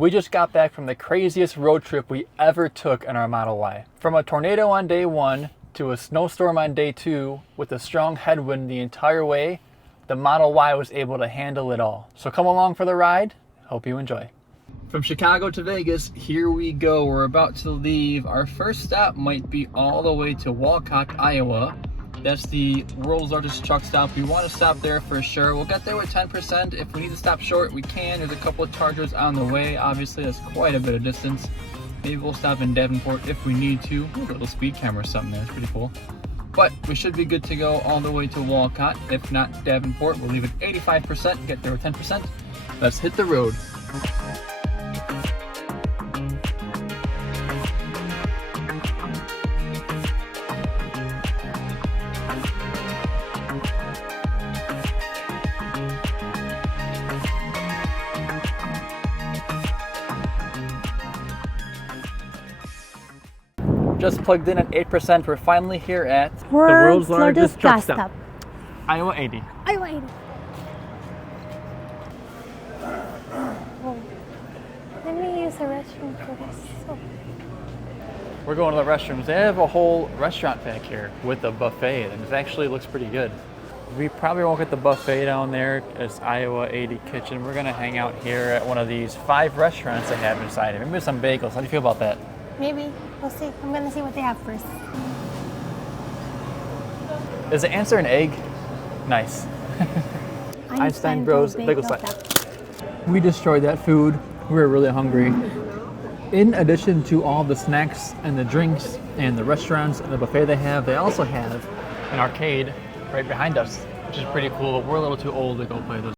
We just got back from the craziest road trip we ever took in our Model Y. From a tornado on day 1 to a snowstorm on day 2 with a strong headwind the entire way, the Model Y was able to handle it all. So come along for the ride. Hope you enjoy. From Chicago to Vegas, here we go. We're about to leave. Our first stop might be all the way to Walcott, Iowa. That's the world's largest truck stop. We want to stop there for sure. We'll get there with 10%. If we need to stop short, we can. There's a couple of chargers on the way. Obviously, that's quite a bit of distance. Maybe we'll stop in Davenport if we need to. There's a little speed camera or something there. It's pretty cool. But we should be good to go all the way to Walcott. If not Davenport, we'll leave it 85%, get there with 10%. Let's hit the road. Just plugged in at 8%. We're finally here at the world's largest truck stop. Iowa 80. Iowa 80. Oh. Let me use the restroom for this. Oh. We're going to the restrooms. They have a whole restaurant back here with a buffet, and it actually looks pretty good. We probably won't get the buffet down there. It's Iowa 80 Kitchen. We're gonna hang out here at one of these 5 restaurants they have inside it. Maybe some bagels. How do you feel about that? Maybe. We'll see. I'm gonna see what they have first. Is the answer an egg? Nice. Einstein Bros. Bagel set. We destroyed that food. We were really hungry. In addition to all the snacks and the drinks and the restaurants and the buffet they also have an arcade right behind us, which is pretty cool. We're a little too old to go play those.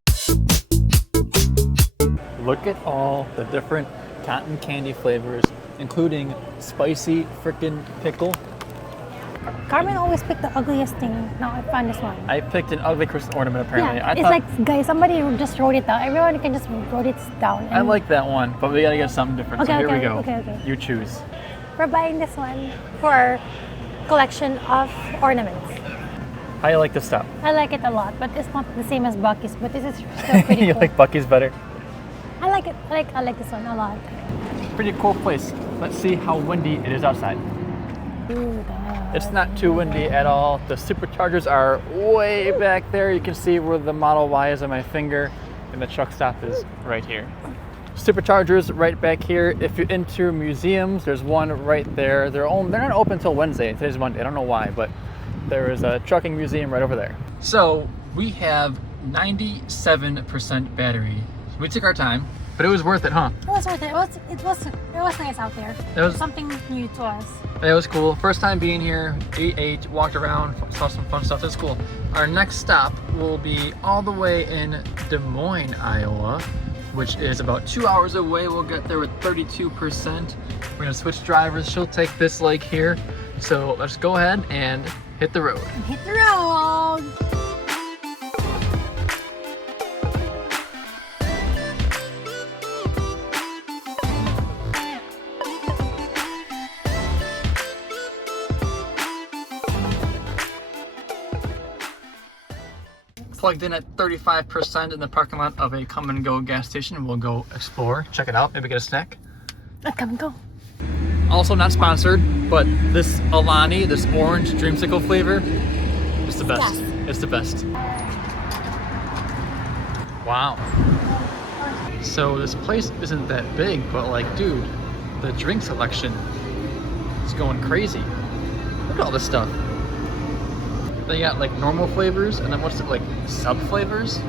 Look at all the different cotton candy flavors, including spicy frickin' pickle. Carmen always picked the ugliest thing. No, I found this one. I picked an ugly crystal ornament apparently. Yeah, it's like, guys, somebody just wrote it down. Everyone can just wrote it down. I like that one, but we gotta get something different. Okay, so here okay, we go. Okay. You choose. We're buying this one for our collection of ornaments. How you like this stuff? I like it a lot, but it's not the same as Bucky's, but this is still pretty You cool. like Bucky's better? I like it. I like this one a lot. Pretty cool place. Let's see how windy it is outside. Ooh, It's not too windy at all. The superchargers are way back there. You can see where the Model Y is on my finger, and the truck stop is right here. Superchargers right back here. If you enter museums, there's one right there. They're not open until Wednesday. Today's Monday. I don't know why, but there is a trucking museum right over there. So we have 97% battery. We took our time, but it was worth it, huh? It was worth it. It was nice out there. It was something new to us. It was cool. First time being here, ate, walked around, saw some fun stuff. That's cool. Our next stop will be all the way in Des Moines, Iowa, which is about 2 hours away. We'll get there with 32%. We're gonna switch drivers. She'll take this leg here. So let's go ahead and hit the road. Hit the road! Plugged in at 35% in the parking lot of a Come and Go gas station. We'll go explore, check it out, maybe get a snack. Come and go. Also not sponsored, but this Alani, this orange dreamsicle flavor, is the best. Yes. It's the best. Wow. So this place isn't that big, but like, dude, the drink selection is going crazy. Look at all this stuff. They got like normal flavors, and then what's it like, sub flavors?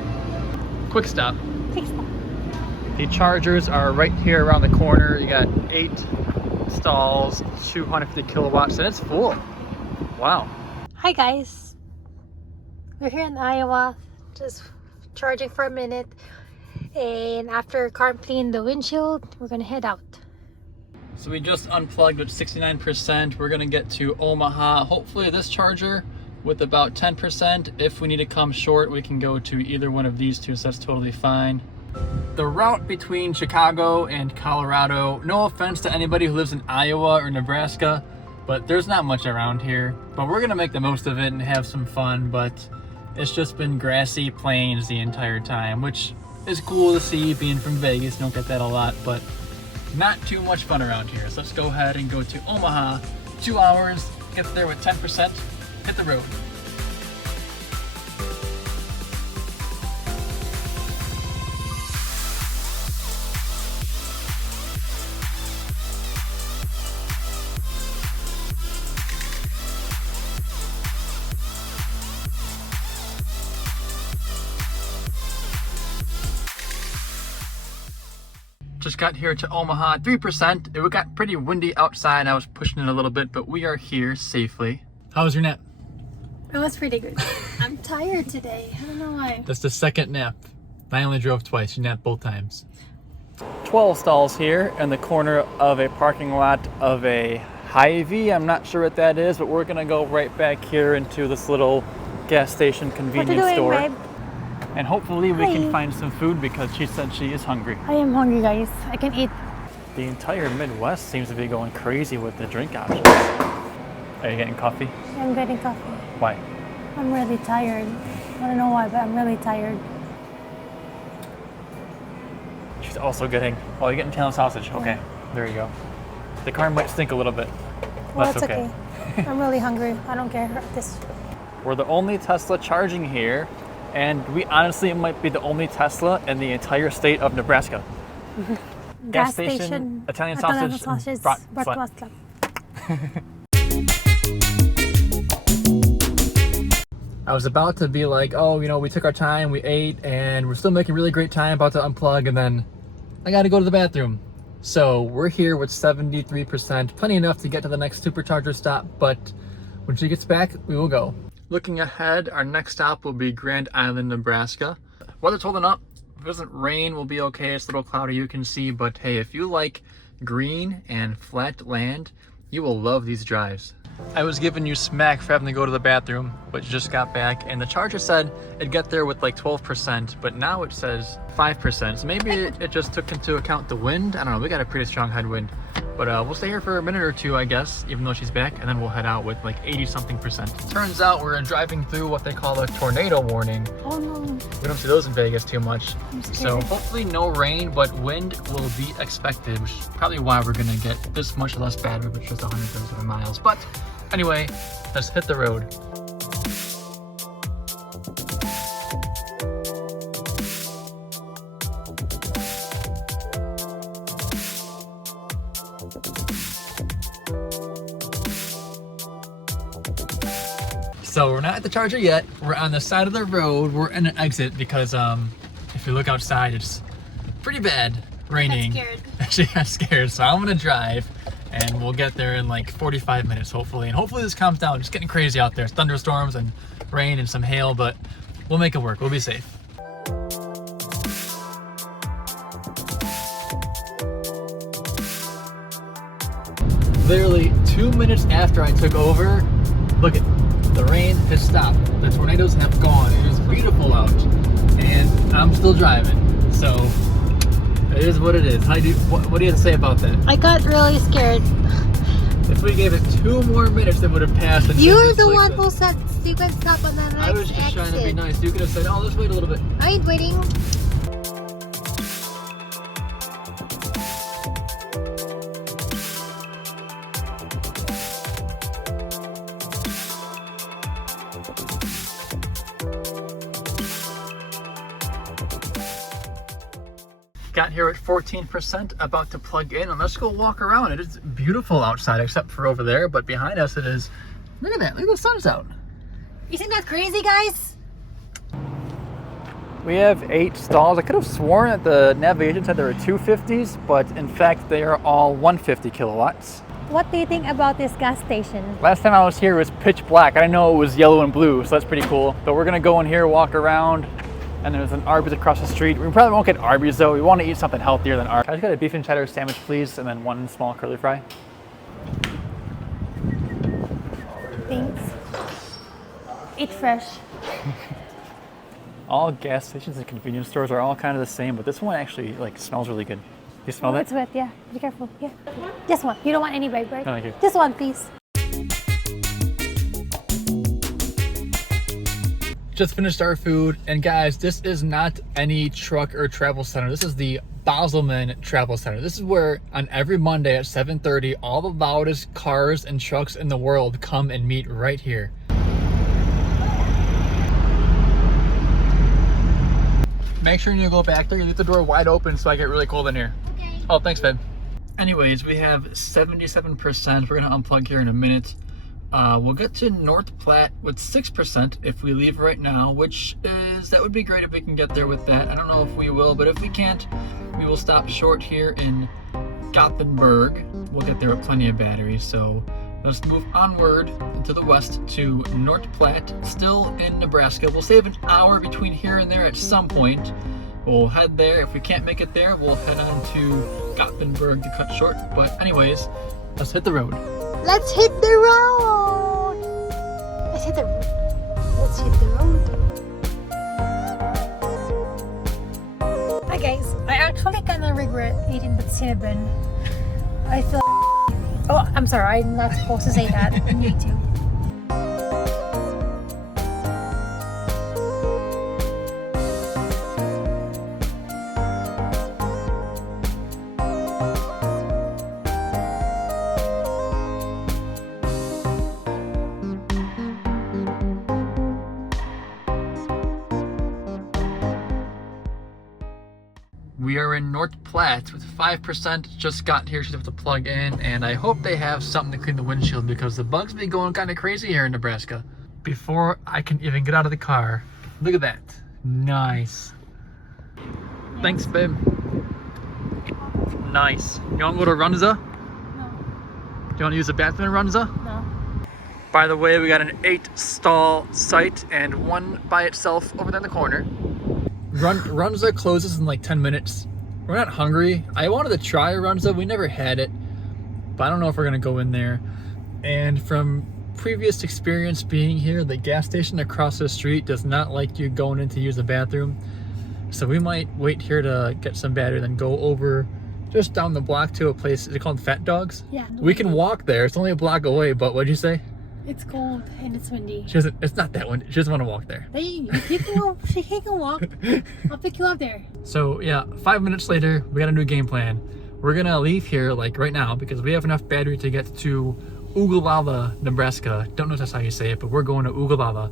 Quick stop. Quick stop. The chargers are right here around the corner. You got 8 stalls, 250 kilowatts, and it's full. Wow. Hi guys. We're here in Iowa, just charging for a minute, and after Carm cleaned the windshield, we're gonna head out. So we just unplugged with 69%. We're gonna get to Omaha. Hopefully this charger with about 10%. If we need to come short, we can go to either one of these two, so that's totally fine. The route between Chicago and Colorado, no offense to anybody who lives in Iowa or Nebraska, but there's not much around here. But we're gonna make the most of it and have some fun, but it's just been grassy plains the entire time, which is cool to see being from Vegas. Don't get that a lot, but not too much fun around here. So let's go ahead and go to Omaha. 2 hours, get there with 10%, hit the road. Just got here to Omaha, 3%. It got pretty windy outside. I was pushing it a little bit, but we are here safely. How was your nap? It was pretty good. I'm tired today. I don't know why. That's the second nap. I only drove twice. You napped both times. 12 stalls here in the corner of a parking lot of a Hy-Vee. I'm not sure what that is, but we're gonna go right back here into this little gas station convenience store. Babe? And hopefully we Hi. can find some food because she said she is hungry. I am hungry, guys. I can eat. The entire Midwest seems to be going crazy with the drink options. Are you getting coffee? I'm getting coffee. Why? I'm really tired. I don't know why, but I'm really tired. She's also getting, oh, you're getting Italian sausage. Okay, there you go. The car might stink a little bit. Well, That's it's okay. I'm really hungry. I don't care this. We're the only Tesla charging here, and we honestly might be the only Tesla in the entire state of Nebraska. Gas station, Italian sausage, bratwurst. I was about to be like, oh, you know, we took our time, we ate, and we're still making really great time, about to unplug, and then I gotta go to the bathroom. So we're here with 73%, plenty enough to get to the next supercharger stop, but when she gets back, we will go. Looking ahead, our next stop will be Grand Island, Nebraska. Weather's holding up. If it doesn't rain, we'll be okay. It's a little cloudy, you can see, but hey, if you like green and flat land, you will love these drives. I was giving you smack for having to go to the bathroom, but you just got back, and the charger said it'd get there with like 12%, but now it says 5%. So maybe it just took into account the wind. I don't know, we got a pretty strong headwind. But we'll stay here for a minute or two, I guess, even though she's back, and then we'll head out with like 80-something%. Turns out we're driving through what they call a tornado warning. Oh no. We don't see those in Vegas too much. I'm scared. So hopefully no rain, but wind will be expected, which is probably why we're gonna get this much less battery, which is 137 miles. But anyway, let's hit the road. So we're not at the charger yet. We're on the side of the road. We're in an exit because if you look outside, it's pretty bad raining. I got scared. She got scared. So I'm gonna drive and we'll get there in like 45 minutes hopefully. And hopefully this calms down. It's getting crazy out there. It's thunderstorms and rain and some hail, but we'll make it work. We'll be safe. Literally 2 minutes after I took over, look at the rain has stopped. The tornadoes have gone. It is beautiful out, and I'm still driving. So it is what it is. What do you have to say about that? I got really scared. If we gave it 2 more minutes, it would have passed. You're the one who said you can stop on the next I was just trying to be nice. You could have said, "Oh, let's wait a little bit." I ain't waiting. Got here at 14%, about to plug in, and let's go walk around. It is beautiful outside, except for over there, but behind us it is. Look at that! Look at the sun's out. Isn't that crazy, guys? We have 8 stalls. I could have sworn that the navigation said there were 250s, but in fact they are all 150 kilowatts. What do you think about this gas station? Last time I was here it was pitch black. I didn't know it was yellow and blue, so that's pretty cool. But we're gonna go in here, walk around, and there's an Arby's across the street. We probably won't get Arby's though. We want to eat something healthier than Arby's. I just got a beef and cheddar sandwich, please, and then 1 small curly fry. Thanks. Eat fresh. All gas stations and convenience stores are all kind of the same, but this one actually like smells really good. You smell that? It's wet, yeah. Be careful. Yeah. Just one. You don't want any break, right? No, thank you. Just one, please. Just finished our food, and guys, this is not any truck or travel center. This is the Boselman Travel Center. This is where on every Monday at 7:30, all the loudest cars and trucks in the world come and meet right here. Make sure you go back there. You leave the door wide open so I get really cold in here. Okay. Oh, thanks, babe. Anyways, we have 77%. We're gonna unplug here in a minute. We'll get to North Platte with 6% if we leave right now, that would be great if we can get there with that. I don't know if we will, but if we can't, we will stop short here in Gothenburg. We'll get there with plenty of batteries, so let's move onward to the west to North Platte, still in Nebraska. We'll save an hour between here and there at some point. We'll head there. If we can't make it there, we'll head on to Gothenburg to cut short. But anyways, let's hit the road. Let's hit the road. Let's hit the road. Hi guys, I actually kind of regret eating the cinnamon. I feel. Oh, I'm sorry. I'm not supposed to say that on YouTube. We are in North Platte with 5%. Just got here, should have to plug in, and I hope they have something to clean the windshield because the bugs be going kind of crazy here in Nebraska. Before I can even get out of the car, look at that. Nice. Thanks, babe. Nice. You want to go to Runza? No. Do you want to use the bathroom in Runza? No. By the way, we got an 8-stall site and one by itself over there in the corner. Runza closes in like 10 minutes. We're not hungry. I wanted to try Runza. We never had it, but I don't know if we're gonna go in there. And from previous experience being here, the gas station across the street does not like you going in to use the bathroom. So we might wait here to get some battery, then go over just down the block to a place. Is it called Fat Dogs? Yeah. We can walk there. It's only a block away, but what'd you say? It's cold and it's windy. She doesn't, it's not that windy. She doesn't want to walk there. You can go. She can walk. I'll pick you up there. So yeah, 5 minutes later, we got a new game plan. We're gonna leave here like right now because we have enough battery to get to Ogallala, Nebraska. Don't know if that's how you say it, but we're going to Ogallala.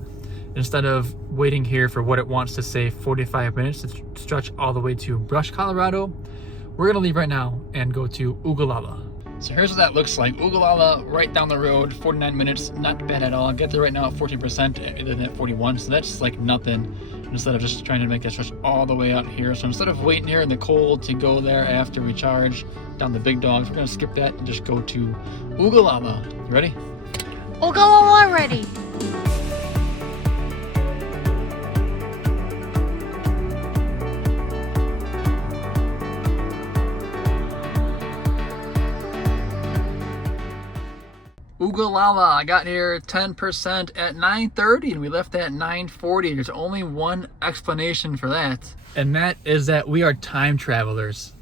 Instead of waiting here for what it wants to say 45 minutes to stretch all the way to Brush, Colorado, we're gonna leave right now and go to Ogallala. So here's what that looks like. Ogallala, right down the road, 49 minutes, not bad at all. Get there right now at 14%, other than at 41, so that's like nothing. Instead of just trying to make that stretch all the way out here. So instead of waiting here in the cold to go there after we charge down the big dogs, we're gonna skip that and just go to Ogallala. You ready? Ogallala ready. Ogallala, I got here 10% at 9:30 and we left at 9:40. There's only one explanation for that. And that is that we are time travelers.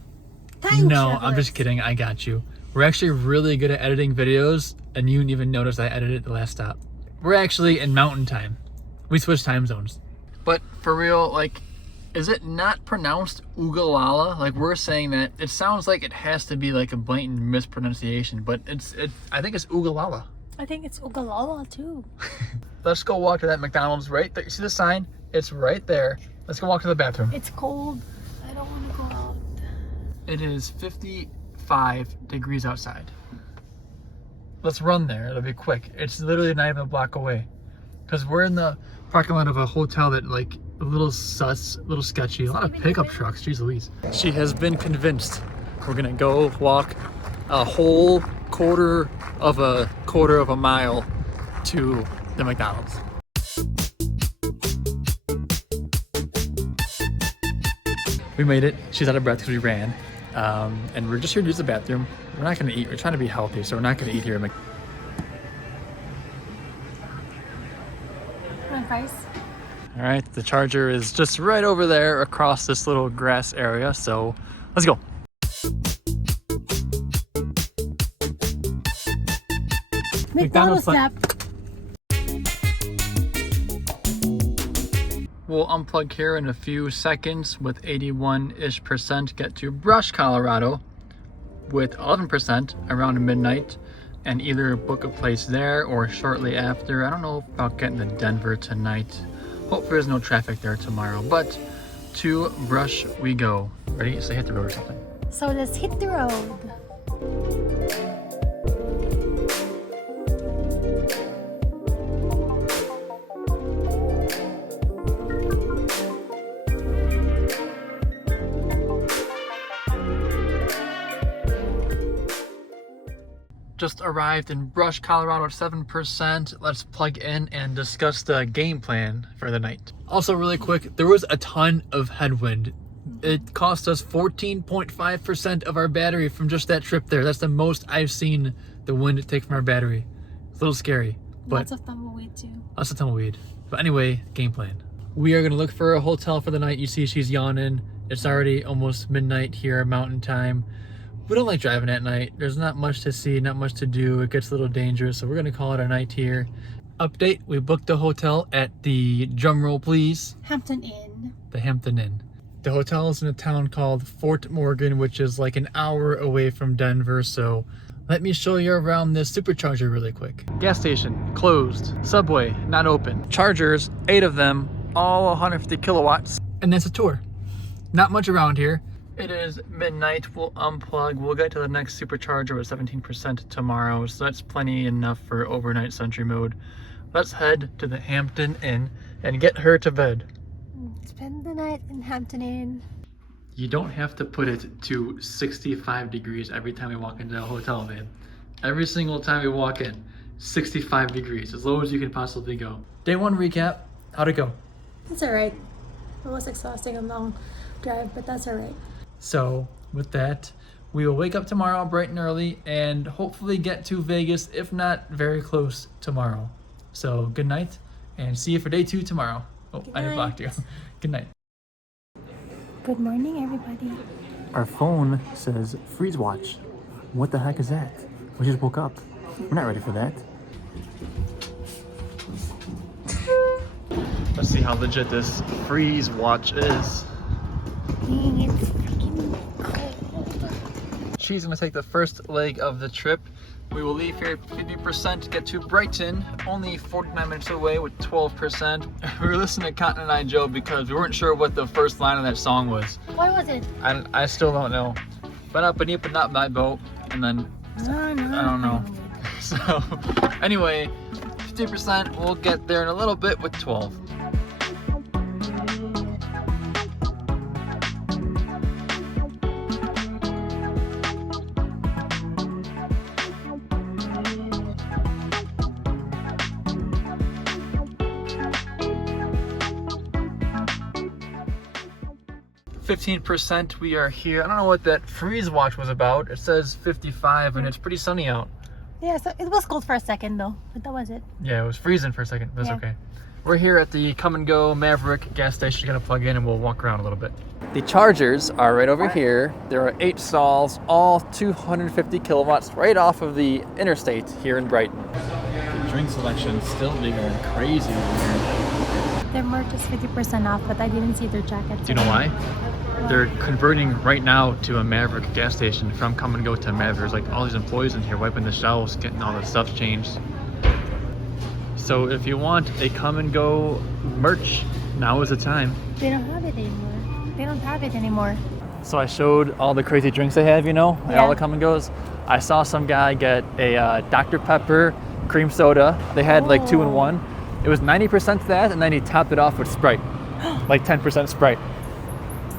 I'm just kidding. I got you. We're actually really good at editing videos and you didn't even notice I edited the last stop. We're actually in mountain time. We switched time zones. But for real, like, is it not pronounced Ogallala? Like we're saying that, it sounds like it has to be like a blatant mispronunciation, but I think it's Ogallala. I think it's Ogallala too. Let's go walk to that McDonald's right there. You see the sign? It's right there. Let's go walk to the bathroom. It's cold. I don't want to go out. It is 55 degrees outside. Let's run there. It'll be quick. It's literally not even a block away. Because we're in the parking lot of a hotel that like a little sus, a little sketchy, a lot of pickup trucks. Jeez Louise. She has been convinced. We're gonna go walk a whole quarter of a mile to the McDonald's. We made it. She's out of breath because we ran. And we're just here to use the bathroom. We're not gonna eat. We're trying to be healthy, so we're not gonna eat here. Fries. All right, the charger is just right over there across this little grass area, so let's go. McDonald's step. We'll unplug here in a few seconds with 81-ish%, get to Brush, Colorado with 11% around midnight, and either book a place there or shortly after. I don't know about getting to Denver tonight. Hope there's no traffic there tomorrow, but to Brush we go. Ready? So hit the road or something. So let's hit the road. Just arrived in Brush, Colorado at 7%. Let's plug in and discuss the game plan for the night. Also really quick, there was a ton of headwind. It cost us 14.5% of our battery from just that trip there. That's the most I've seen the wind take from our battery. It's a little scary. But Lots of tumbleweed too. lots of tumbleweed. But anyway, game plan. We are gonna look for a hotel for the night. You see she's yawning. It's already almost midnight here, mountain time. We don't like driving at night. There's not much to see, not much to do. It gets a little dangerous, so we're gonna call it a night here. Update, we booked a hotel at the, drumroll please, Hampton Inn. the Hampton Inn. The hotel is in a town called Fort Morgan, which is like an hour away from Denver, so let me show you around this supercharger really quick. Gas station, closed. Subway, not open. Chargers, 8 of them, all 150 kilowatts. And that's a tour. Not much around here. It is midnight. We'll unplug. We'll get to the next supercharger with 17% tomorrow, so that's plenty enough for overnight sentry mode. Let's head to the Hampton Inn and get her to bed. Spend the night in Hampton Inn. You don't have to put it to 65 degrees every time we walk into a hotel, babe. Every single time we walk in, 65 degrees, as low as you can possibly go. Day 1 recap. How'd it go? It's alright. It was exhausting and long drive, but that's alright. So with that, we will wake up tomorrow bright and early and hopefully get to Vegas, if not very close tomorrow. So good night and see you for day 2 tomorrow. Oh, Good I night. blocked you. Good night. Good morning, everybody. Our phone says freeze watch. What the heck is that? We just woke up. We're not ready for that. Let's see how legit this freeze watch is. It's freaking cold. She's gonna take the first leg of the trip. We will leave here at 50% to get to Brighton, only 49 minutes away with 12%. We were listening to Cotton and I Joe because we weren't sure what the first line of that song was. What was it? I still don't know. But up and not my boat, and then I don't know. So anyway, 50%, we'll get there in a little bit with 12. 15%, we are here. I don't know what that freeze watch was about. It says 55 and it's pretty sunny out. Yeah, so it was cold for a second though, but that was it. Yeah, it was freezing for a second, but that's Yeah. okay. We're here at the Come and Go Maverick gas station. Gonna plug in and we'll walk around a little bit. The chargers are right over here. There are 8 stalls, all 250 kilowatts right off of the interstate here in Brighton. The drink selection still bigger and crazy over here. Their merch is 50% off, but I didn't see their jackets. Do you know why? They're converting right now to a Maverick gas station from Come and Go to Maverick. There's like all these employees in here wiping the shelves, getting all the stuff changed. So if you want a Come and Go merch, now is the time. They don't have it anymore. They don't have it anymore. So I showed all the crazy drinks they have, you know, at all Yeah. the Come and Goes. I saw some guy get a Dr. Pepper cream soda. They had like 2 in 1. It was 90% that, and then he topped it off with Sprite, like 10% Sprite.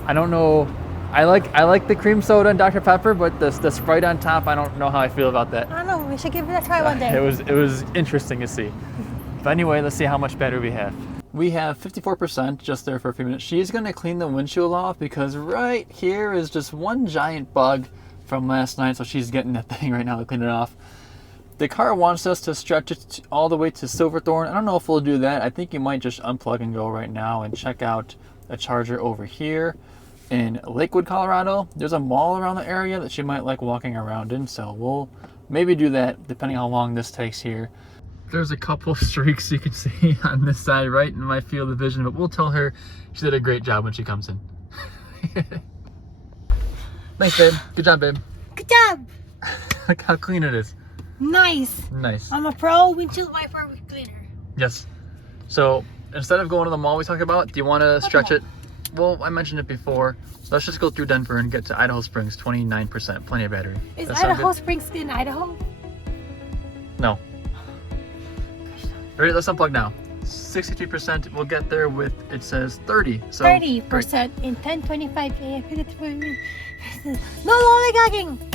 I don't know. I like the cream soda and Dr. Pepper, but the Sprite on top, I don't know how I feel about that. I don't know. We should give it a try one day. It was interesting to see. But anyway, let's see how much battery we have. We have 54% just there for a few minutes. She's gonna clean the windshield off because right here is just one giant bug from last night. So she's getting that thing right now to clean it off. The car wants us to stretch it all the way to Silverthorne. I don't know if we'll do that. I think you might just unplug and go right now and check out a charger over here in Lakewood, Colorado. There's a mall around the area that she might like walking around in, so we'll maybe do that depending how long this takes here. There's a couple streaks you can see on this side right in my field of vision, but we'll tell her she did a great job when she comes in. Thanks, babe. Good job, babe. Good job. Look how clean it is. Nice. Nice. I'm a pro windshield wiper cleaner. Yes. So instead of going to the mall we talked about, do you want to stretch it? Well, I mentioned it before. Let's just go through Denver and get to Idaho Springs, 29%, plenty of battery. Is That sound Idaho good? Springs in Idaho? No. Ready? Let's unplug now. 63%. We'll get there with, it says 30. So 30% in 1025 a.m. No lollygagging.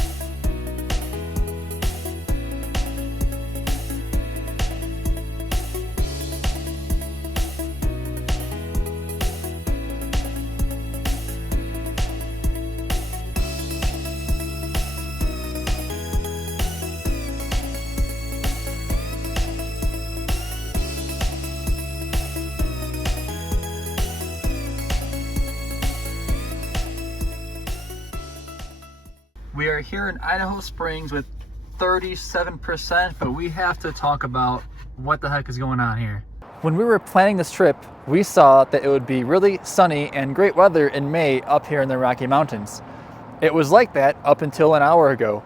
We are here in Idaho Springs with 37%, but we have to talk about what the heck is going on here. When we were planning this trip, we saw that it would be really sunny and great weather in May up here in the Rocky Mountains. It was like that up until an hour ago.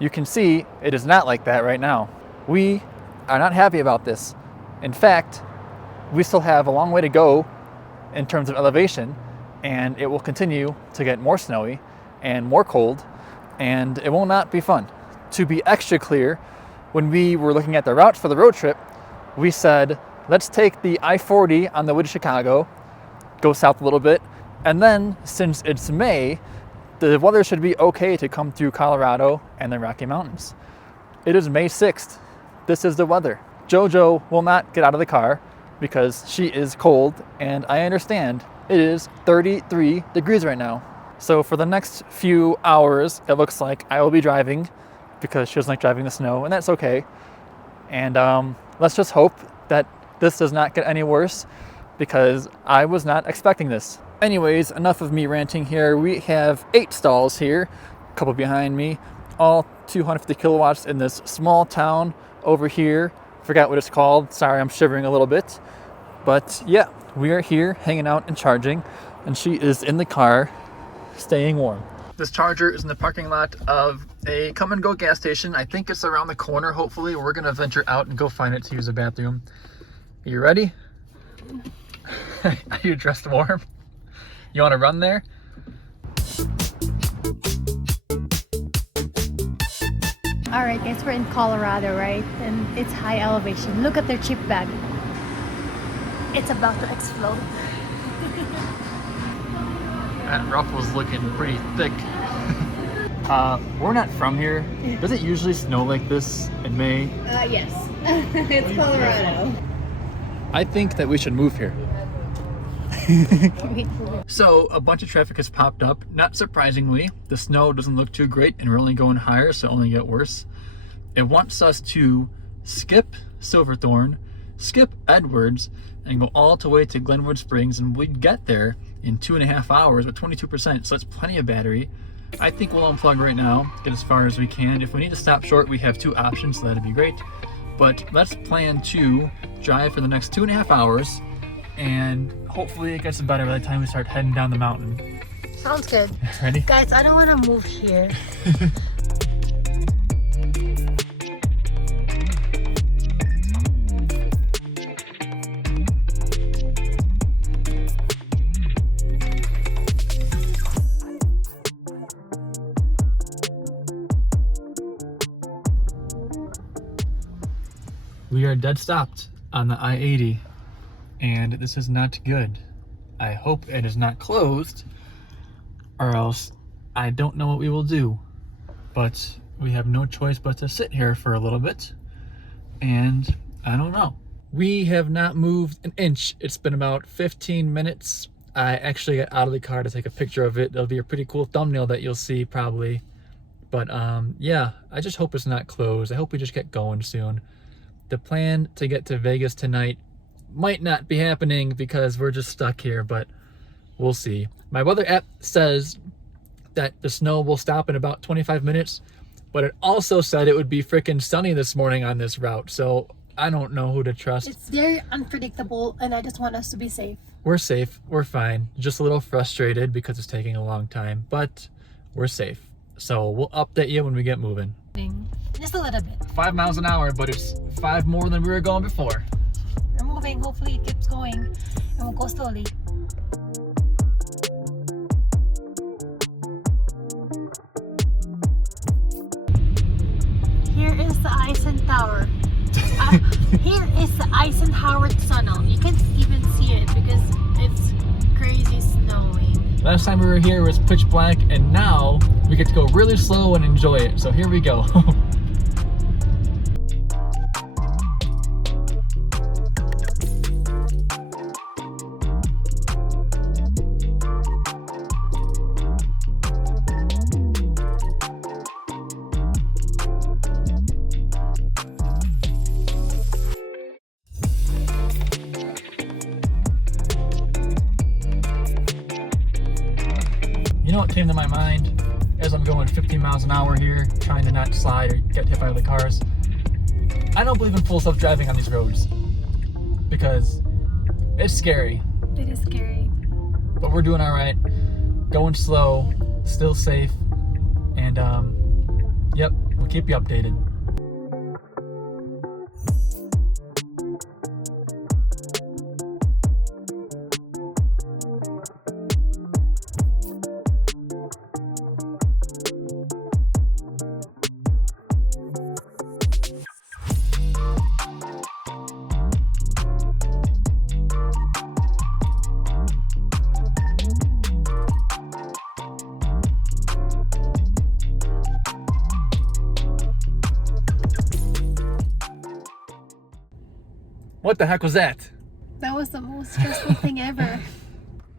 You can see it is not like that right now. We are not happy about this. In fact, we still have a long way to go in terms of elevation, and it will continue to get more snowy and more cold, and it will not be fun. To be extra clear, when we were looking at the routes for the road trip, we said, let's take the I-40 on the way to Chicago, go south a little bit, and then since it's May, the weather should be okay to come through Colorado and the Rocky Mountains. It is May 6th. This is the weather. JoJo will not get out of the car because she is cold, and I understand it is 33 degrees right now. So for the next few hours, it looks like I will be driving because she doesn't like driving in the snow, and that's okay. And let's just hope that this does not get any worse because I was not expecting this. Anyways, enough of me ranting here. We have 8 stalls here, a couple behind me, all 250 kilowatts in this small town over here. Forgot what it's called. Sorry, I'm shivering a little bit. But yeah, we are here hanging out and charging, and she is in the car staying warm. This charger is in the parking lot of a come and go gas station. I think it's around the corner. Hopefully we're gonna venture out and go find it to use the bathroom. Are you ready? Are you dressed warm? You want to run there? All right, guys, we're in Colorado, right? And it's high elevation. Look at their chip bag. It's about to explode. That ruffle's looking pretty thick. We're not from here. Does it usually snow like this in May? Yes. It's Colorado. I think that we should move here. So a bunch of traffic has popped up. Not surprisingly, the snow doesn't look too great and we're only going higher, so it only get worse. It wants us to skip Silverthorne, skip Edwards, and go all the way to Glenwood Springs, and we'd get there in 2.5 hours with 22%, so that's plenty of battery. I think we'll unplug right now, get as far as we can. If we need to stop short, we have 2 options, so that'd be great. But let's plan to drive for the next 2.5 hours, and hopefully it gets better by the time we start heading down the mountain. Sounds good. Ready? Guys, I don't want to move here. We are dead stopped on the I-80, and this is not good. I hope it is not closed, or else I don't know what we will do. But we have no choice but to sit here for a little bit, and I don't know. We have not moved an inch. It's been about 15 minutes. I actually got out of the car to take a picture of it. It'll be a pretty cool thumbnail that you'll see probably. But yeah, I just hope it's not closed. I hope we just get going soon. The plan to get to Vegas tonight might not be happening because we're just stuck here, but we'll see. My weather app says that the snow will stop in about 25 minutes, but it also said it would be freaking sunny this morning on this route. So I don't know who to trust. It's very unpredictable, and I just want us to be safe. We're safe. We're fine. Just a little frustrated because it's taking a long time, but we're safe. So we'll update you when we get moving. Just a little bit. 5 miles an hour, but it's 5 more than we were going before. We're moving. Hopefully it keeps going, and we'll go slowly. Here is the Eisenhower. Here is the Eisenhower Tunnel. You can't even see it because it's crazy snowing. Last time we were here it was pitch black, and now we get to go really slow and enjoy it. So here we go. You know what came to my mind as I'm going 50 miles an hour here, trying to not slide or get hit by other cars? I don't believe in full self-driving on these roads because it's scary. It is scary. But we're doing all right, going slow, still safe, and yep, we'll keep you updated. What the heck was that? That was the most stressful thing ever.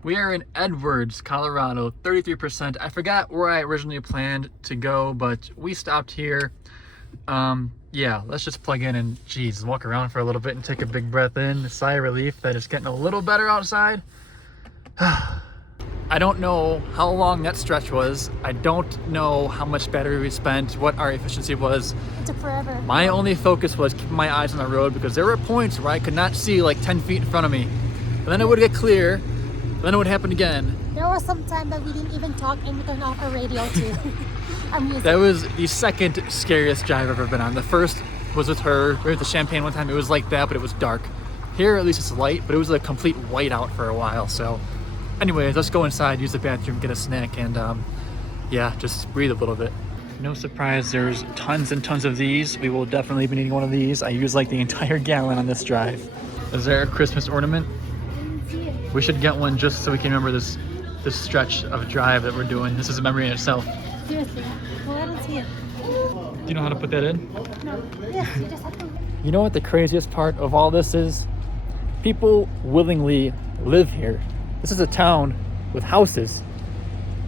We are in Edwards, Colorado, 33%. I forgot where I originally planned to go, but we stopped here. Yeah, let's just plug in and geez, walk around for a little bit and take a big breath in. A sigh of relief that it's getting a little better outside. I don't know how long that stretch was. I don't know how much battery we spent, what our efficiency was. It took forever. My only focus was keeping my eyes on the road because there were points where I could not see like 10 feet in front of me. But then it would get clear, then it would happen again. There was some time that we didn't even talk and we turned off our radio too. Our music. That was the second scariest drive I've ever been on. The first was with her. We were at the Champagne one time. It was like that, but it was dark. Here, at least it's light, but it was a complete whiteout for a while. So anyways, let's go inside, use the bathroom, get a snack, and yeah, just breathe a little bit. No surprise, there's tons and tons of these. We will definitely be needing one of these. I use like the entire gallon on this drive. Is there a Christmas ornament? We should get one just so we can remember this stretch of drive that we're doing. This is a memory in itself. Seriously. Well, I don't see it. Do you know how to put that in? No. Yes, you just have to. You know what the craziest part of all this is? People willingly live here. This is a town with houses.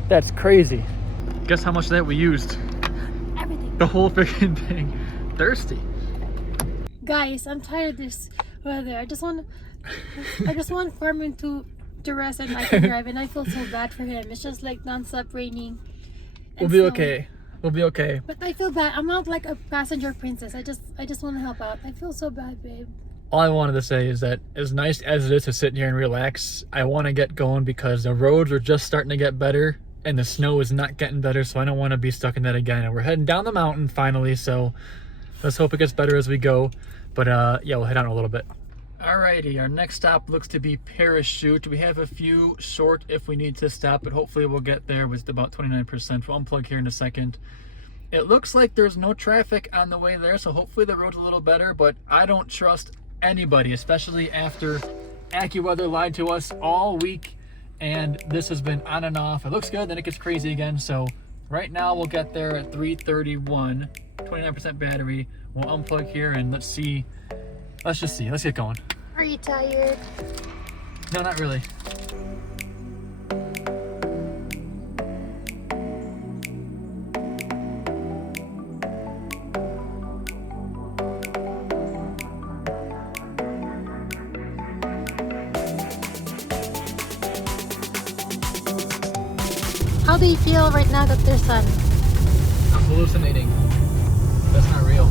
That's crazy. Guess how much of that we used? Everything. The whole freaking thing. Thirsty. Guys, I'm tired of this weather. I just want Carmen to rest and I can drive, and I feel so bad for him. It's just like non-stop raining. We'll be okay. We'll be okay. But I feel bad. I'm not like a passenger princess. I just want to help out. I feel so bad, babe. All I wanted to say is that as nice as it is to sit here and relax, I want to get going because the roads are just starting to get better and the snow is not getting better, so I don't want to be stuck in that again. And we're heading down the mountain finally, so let's hope it gets better as we go. But yeah, we'll head on a little bit. Alrighty, our next stop looks to be Parachute. We have a few short if we need to stop, but hopefully we'll get there with about 29%. We'll unplug here in a second. It looks like there's no traffic on the way there, so hopefully the road's a little better, but I don't trust anybody, especially after AccuWeather lied to us all week and this has been on and off. It looks good, then it gets crazy again. So right now we'll get there at 3:31, 29% battery. We'll unplug here and let's see. Let's just see. Let's get going. Are you tired? No, not really. How do you feel right now that there's sun? I'm hallucinating. That's not real.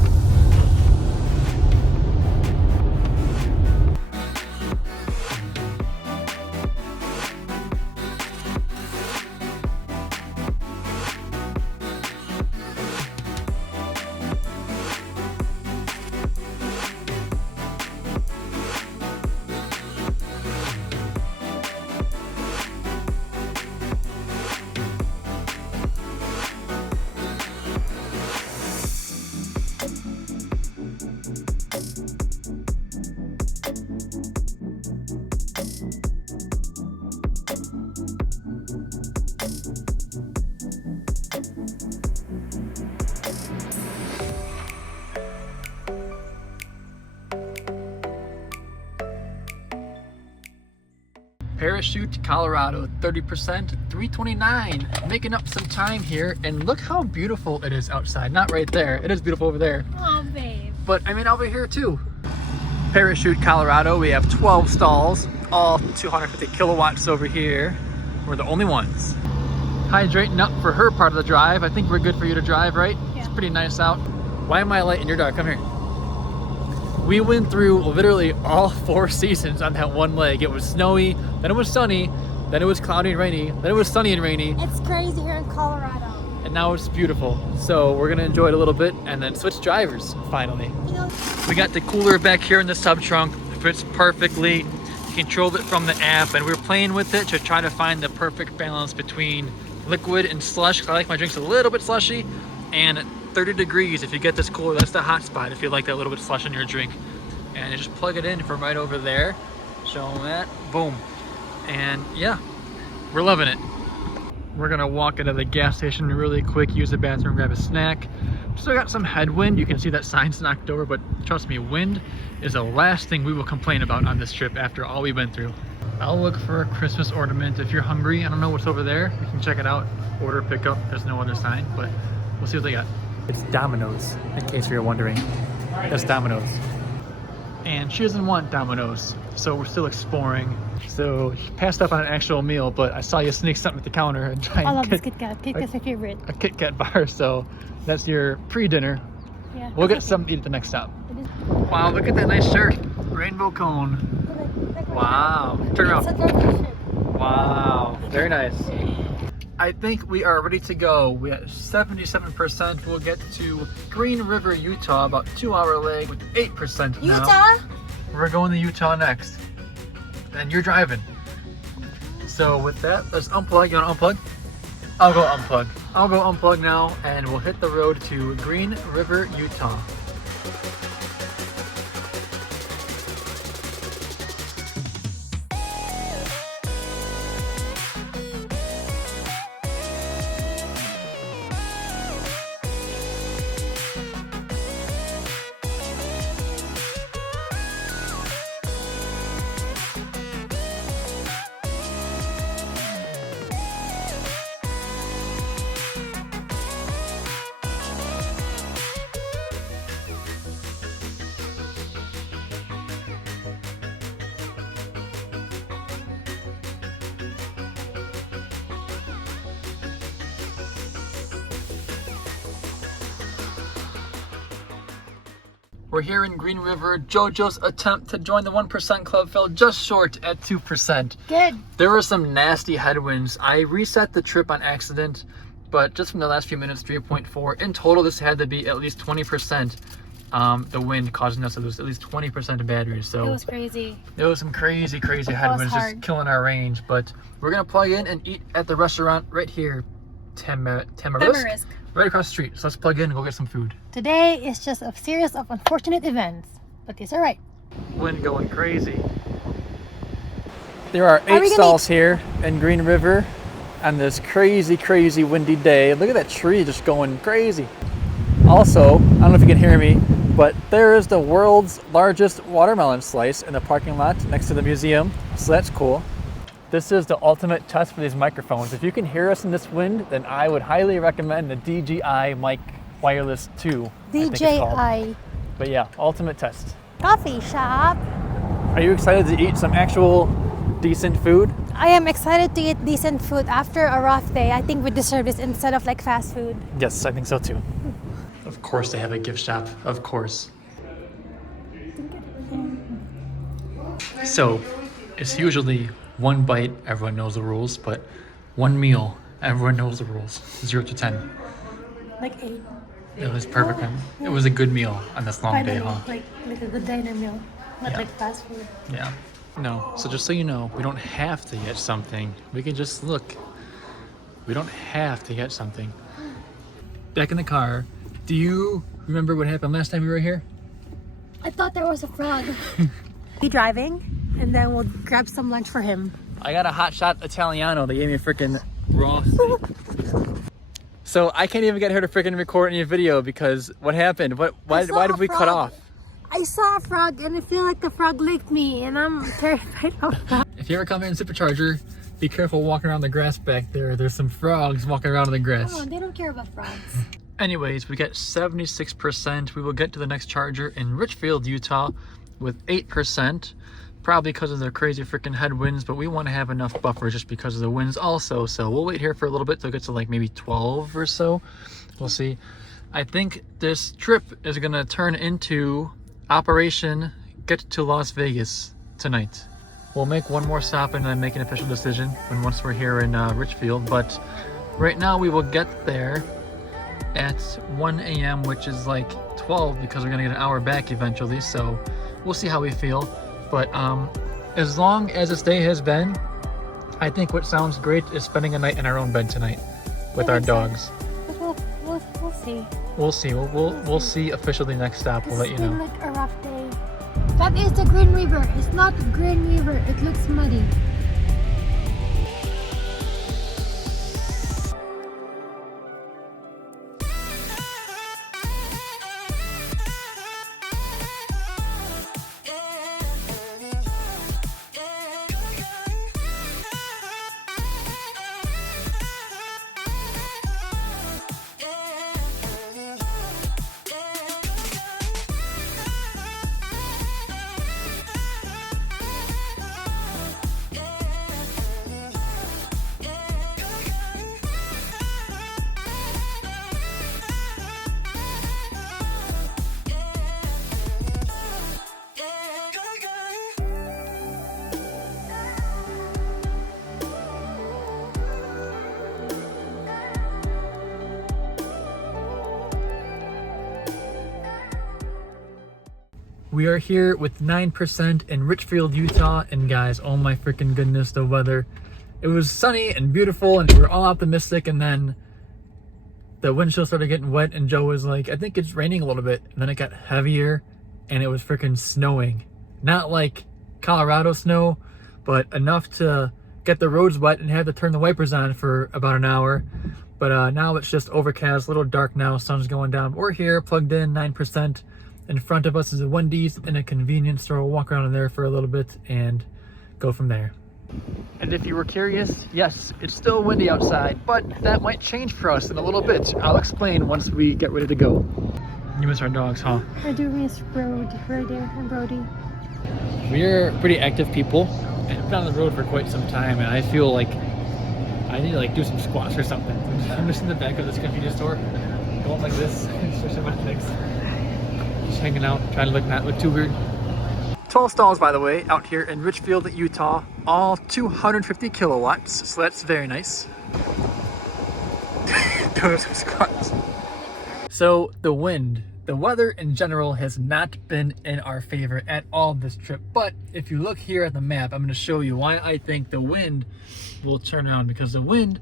Parachute, Colorado, 30%, $3.29. Making up some time here, and look how beautiful it is outside. Not right there. It is beautiful over there. Oh, babe. But I mean over here too. Parachute, Colorado, we have 12 stalls, all 250 kilowatts over here. We're the only ones. Hydrating up for her part of the drive. I think we're good for you to drive, right? Yeah. It's pretty nice out. Why am I light in your dark? Come here. We went through literally all 4 seasons on that one leg. It was snowy, then it was sunny, then it was cloudy and rainy, then it was sunny and rainy. It's crazy here in Colorado. And now it's beautiful. So we're gonna enjoy it a little bit and then switch drivers finally. You know, We got the cooler back here in the sub trunk. It fits perfectly. You controlled it from the app, and we were playing with it to try to find the perfect balance between liquid and slush. 'Cause I like my drinks a little bit slushy, and 30 degrees if you get this cooler. That's the hot spot if you like that little bit of slush in your drink. And you just plug it in from right over there. Show them that. Boom. And yeah, we're loving it. We're gonna walk into the gas station really quick, use the bathroom, grab a snack. Still got some headwind. You can see that sign's knocked over, but trust me, wind is the last thing we will complain about on this trip after all we've been through. I'll look for a Christmas ornament. If you're hungry, I don't know what's over there. You can check it out. Order, pick up. There's no other sign, but we'll see what they got. It's Domino's, in case you're wondering. That's Domino's. And she doesn't want Domino's, so we're still exploring. So she passed up on an actual meal, but I saw you sneak something at the counter and try I and love this get Kit Kat. Kit Kat's my favorite. a Kit Kat bar. So that's your pre-dinner. Yeah. We'll get something to eat at the next stop. It is. Wow, look at that nice shirt. Rainbow cone. Wow. Turn It's around. a dirty ship. Wow. Very nice. I think we are ready to go. We at 77%. We'll get to Green River, Utah, about 2-hour leg with 8% now. Utah? We're going to Utah next. And you're driving. So with that, let's unplug. You want to unplug? I'll go unplug. I'll go unplug now, and we'll hit the road to Green River, Utah. We're here in Green River. JoJo's attempt to join the 1% club fell just short at 2%. Good. There were some nasty headwinds. I reset the trip on accident, but just from the last few minutes, 3.4. In total, this had to be at least 20%. The wind causing us to lose at least 20% of batteries. So It was crazy. there was some crazy That was headwinds just hard. killing our range. But we're gonna plug in and eat at the restaurant right here, Tamarisk, Tamarisk. right across the street. So let's plug in and go get some food. Today is just a series of unfortunate events, but it's alright. Wind going crazy. There are we 8 gonna stalls here in Green River on this crazy windy day. Look at that tree just going crazy. Also, I don't know if you can hear me, but there is the world's largest watermelon slice in the parking lot next to the museum, so that's cool. This is the ultimate test for these microphones. If you can hear us in this wind, then I would highly recommend the DJI Mic Wireless 2. I think it's called. DJI But yeah, ultimate test. coffee shop. Are you excited to eat some actual decent food? I am excited to eat decent food after a rough day. I think we deserve this instead of like fast food. Yes, I think so too. Of course they have a gift shop, of course. So, it's usually one bite, everyone knows the rules, but one meal, everyone knows the rules. 0 to 10. Like 8. It was perfect. It was a good meal on this long day, huh? Like a good diner meal, not Yeah. like fast food. Yeah. No, so just so you know, we don't have to get something. We can just look. We don't have to get something. Back in the car, do you remember what happened last time we were here? I thought there was a frog. Be driving, and then we'll grab some lunch for him. I got a hot shot Italiano. They gave me a freaking raw steak. So I can't even get her to freaking record any video because what happened? Why did we cut off? I saw a frog and I feel like the frog licked me and I'm terrified of frogs. If you ever come in supercharger, be careful walking around the grass back there. There's some frogs walking around in the grass. Come on, they don't care about frogs. Anyways, we got 76%. We will get to the next charger in Richfield, Utah with 8%. Probably because of the crazy freaking headwinds, but we want to have enough buffer just because of the winds also. So we'll wait here for a little bit till it gets to like maybe 12 or so. We'll see. I think this trip is going to turn into Operation Get to Las Vegas tonight. We'll make one more stop and then make an official decision once we're here in Richfield. But right now we will get there at 1 a.m., which is like 12 because we're gonna get an hour back eventually. So we'll see how we feel. But as long as this day has been, I think what sounds great is spending a night in our own bed tonight with our dogs. But we'll see. We'll see. We'll see officially next stop. We'll let you know. It's been like a rough day. That is the Green River. It's not the Green River. It looks muddy. We are here with 9% in Richfield, Utah, and guys, oh my freaking goodness, the weather. It was sunny and beautiful, and we were all optimistic, and then the windshield started getting wet, and Joe was like, I think it's raining a little bit, and then it got heavier, and it was freaking snowing. Not like Colorado snow, but enough to get the roads wet and had to turn the wipers on for about an hour. But now it's just overcast, a little dark now, sun's going down. We're here, plugged in, 9%. In front of us is a Wendy's and a convenience store. We'll walk around in there for a little bit and go from there. And if you were curious, yes, it's still windy outside, but that might change for us in a little bit. I'll explain once we get ready to go. You miss our dogs, huh? I do miss Brody right there, and Brody. We're pretty active people, and I've been on the road for quite some time, and I feel like I need to like do some squats or something. I'm just in the back of this convenience store, going like this, and stretching my legs. Just hanging out, trying to not look too weird. 12 stalls, by the way, out here in Richfield, Utah, all 250 kilowatts, so that's very nice. Doing some squats. So the weather in general has not been in our favor at all this trip, but if you look here at the map, I'm going to show you why I think the wind will turn around, because the wind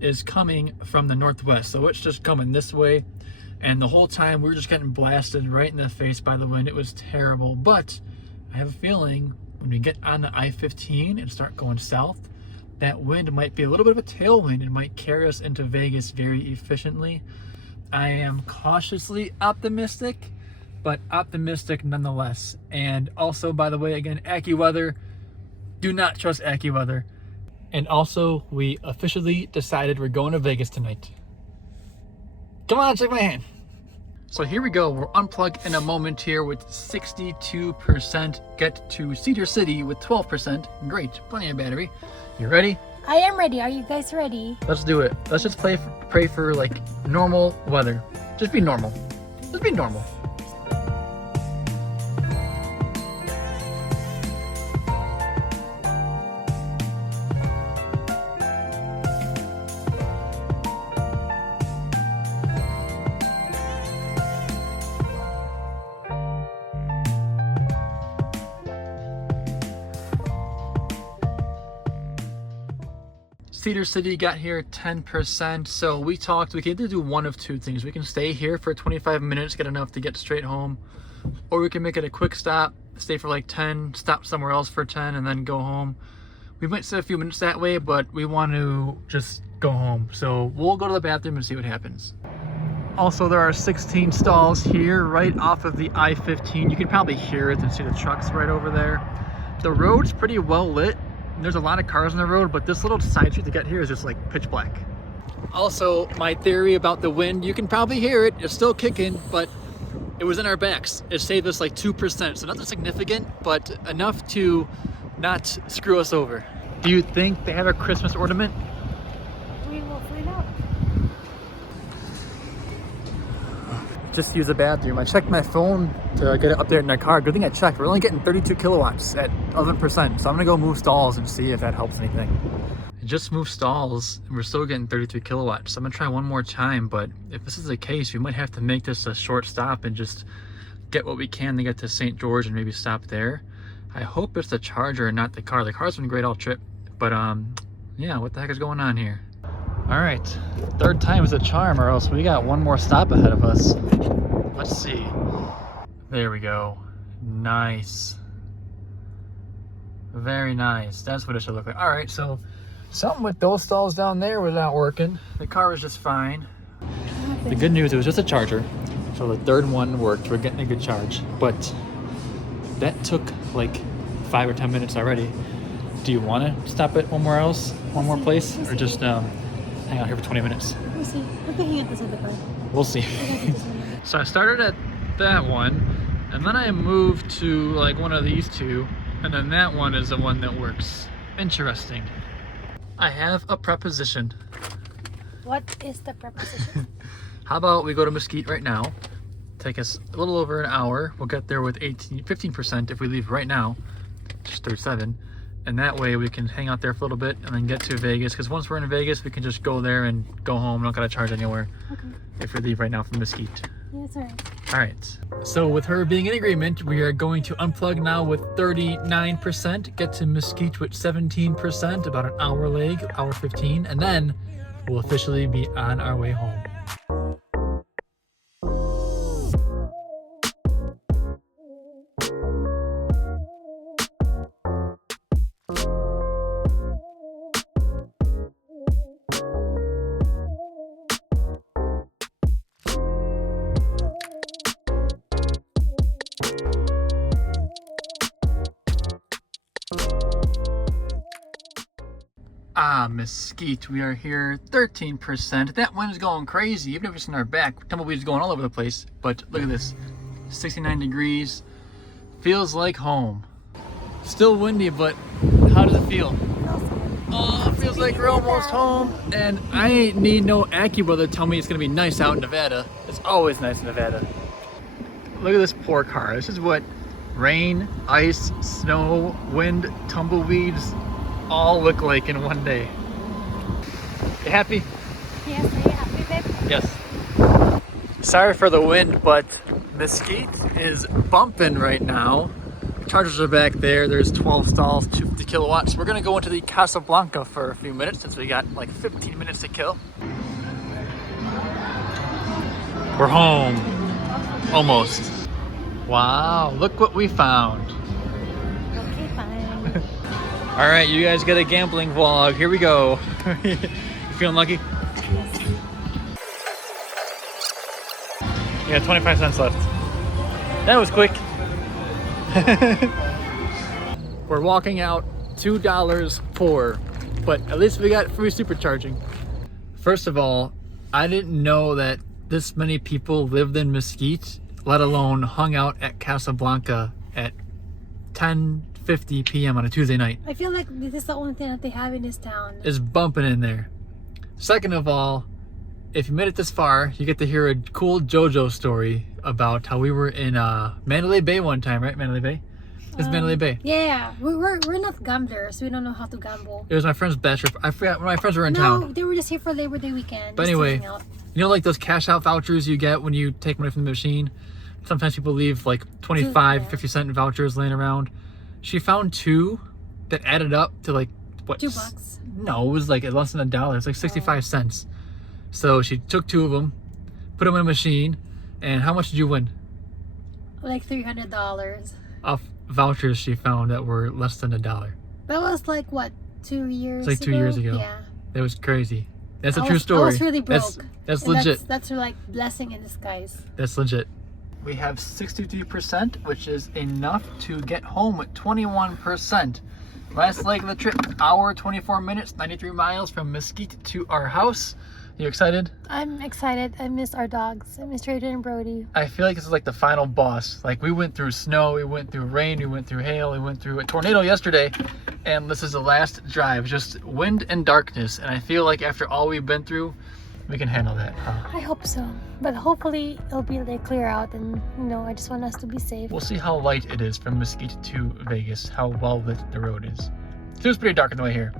is coming from the northwest, so it's just coming this way. And the whole time we were just getting blasted right in the face by the wind. It was terrible. But I have a feeling when we get on the I-15 and start going south, that wind might be a little bit of a tailwind. It might carry us into Vegas very efficiently. I am cautiously optimistic, but optimistic nonetheless. And also, by the way, again, AccuWeather, do not trust AccuWeather. And also, we officially decided we're going to Vegas tonight. Come on, shake my hand. So here we go. We'll unplug in a moment here with 62%. Get to Cedar City with 12%. Great, plenty of battery. You ready? I am ready. Are you guys ready? Let's do it. Let's just pray for like normal weather. Just be normal. Just be normal. Cedar City got here at 10%, so we can either do one of two things. We can stay here for 25 minutes, get enough to get straight home, or we can make it a quick stop, stay for like 10, stop somewhere else for 10, and then go home. We might stay a few minutes that way, but we want to just go home. So we'll go to the bathroom and see what happens. Also, there are 16 stalls here right off of the I-15. You can probably hear it and see the trucks right over there. The road's pretty well lit. There's a lot of cars on the road, but this little side street to get here is just like pitch black. Also, my theory about the wind, you can probably hear it. It's still kicking, but it was in our backs. It saved us like 2%, so nothing significant, but enough to not screw us over. Do you think they have a Christmas ornament? We will find out. Just use the bathroom. I checked my phone to get it up there in my car. Good thing I checked. We're only getting 32 kilowatts at 11%. So I'm gonna go move stalls and see if that helps anything. I just moved stalls and we're still getting 33 kilowatts. So I'm gonna try one more time, but if this is the case, we might have to make this a short stop and just get what we can to get to St. George and maybe stop there. I hope it's the charger and not the car. The car's been great all trip, but yeah, what the heck is going on here? All right, third time is a charm, or else we got one more stop ahead of us. Let's see. There we go. Nice. Very nice. That's what it should look like. All right, so something with those stalls down there was not working. The car was just fine. The good news, it was just a charger. So the third one worked. We're getting a good charge, but that took like 5 or 10 minutes already. Do you want to stop at one more place, or just hang out here for 20 minutes? We'll see. I'm thinking at this other car. We'll see. So I started at that one, and then I moved to like one of these two, and then that one is the one that works. Interesting. I have a preposition. What is the preposition? How about we go to Mesquite right now? Take us a little over an hour. We'll get there with 15% if we leave right now, just 37. And that way we can hang out there for a little bit and then get to Vegas. Because once we're in Vegas, we can just go there and go home. Not gotta charge anywhere. Okay. If we leave right now from Mesquite. Yeah, it's alright. Alright. So with her being in agreement, we are going to unplug now with 39%. Get to Mesquite with 17. About an hour late, hour 15. And then we'll officially be on our way home. Mesquite, we are here 13%. That wind is going crazy, even if it's in our back. Tumbleweeds going all over the place. But look at this, 69 degrees, feels like home. Still windy, but how does it feel? Oh, it feels like we're almost home. And I ain't need no AccuWeather to tell me it's gonna be nice out in Nevada. It's always nice in Nevada. Look at this poor car. This is what rain, ice, snow, wind, tumbleweeds all look like in one day. You happy? Yes, are you happy, babe? Yes. Sorry for the wind, but Mesquite is bumping right now. Chargers are back there. There's 12 stalls, 250 kilowatts. We're gonna go into the Casablanca for a few minutes since we got like 15 minutes to kill. We're home. Almost. Wow, look what we found. Okay, fine. All right, you guys get a gambling vlog. Here we go. You feeling lucky? Yes. Yeah, 25 cents left. That was quick. We're walking out $2 poor, but at least we got free supercharging. First of all, I didn't know that this many people lived in Mesquite, let alone hung out at Casablanca at 10:50 p.m. on a Tuesday night. I feel like this is the only thing that they have in this town. It's bumping in there. Second of all, if you made it this far, you get to hear a cool JoJo story about how we were in Mandalay Bay one time, right? Mandalay Bay? It's Mandalay Bay. Yeah, we're not gamblers. We don't know how to gamble. It was my friend's bachelor. I forgot when my friends were in No, town. they were just here for Labor Day weekend. But just anyway, hanging out. you know, like those cash out vouchers you get when you take money from the machine? Sometimes people leave like 25, 50-cent vouchers laying around. She found two that added up to like, what? $2. No, it was like less than $1. It's like 65 cents. So she took two of them, put them in a machine, and how much did you win? Like $300. Off vouchers she found that were less than $1. That was like what, 2 years It's like ago? 2 years ago. Yeah. It was crazy. That's a I true was- story. I was really broke. That's And legit. That's like blessing in disguise. That's legit. We have 63%, which is enough to get home at 21%. Last leg of the trip, hour 24 minutes, 93 miles from Mesquite to our house. You excited? I'm excited. I miss our dogs. I miss Trader and Brody. I feel like this is like the final boss. Like, we went through snow, we went through rain, we went through hail, we went through a tornado yesterday, and this is the last drive, just wind and darkness. And I feel like after all we've been through, we can handle that. I hope so. But hopefully it'll be like clear out, and I just want us to be safe. We'll see how light it is from Mesquite to Vegas, how well lit the road is. It was pretty dark on the way here.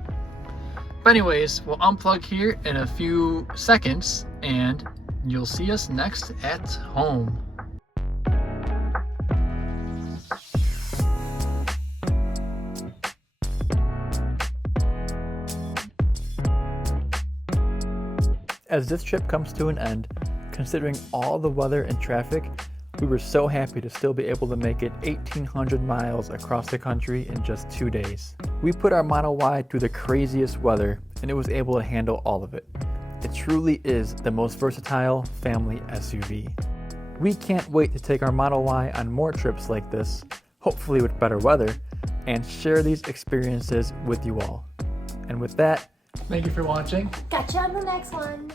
But anyways, we'll unplug here in a few seconds, and you'll see us next at home. As this trip comes to an end, considering all the weather and traffic, we were so happy to still be able to make it 1,800 miles across the country in just 2 days. We put our Model Y through the craziest weather, and it was able to handle all of it. It truly is the most versatile family SUV. We can't wait to take our Model Y on more trips like this, hopefully with better weather, and share these experiences with you all. And with that, thank you for watching. Catch you on the next one.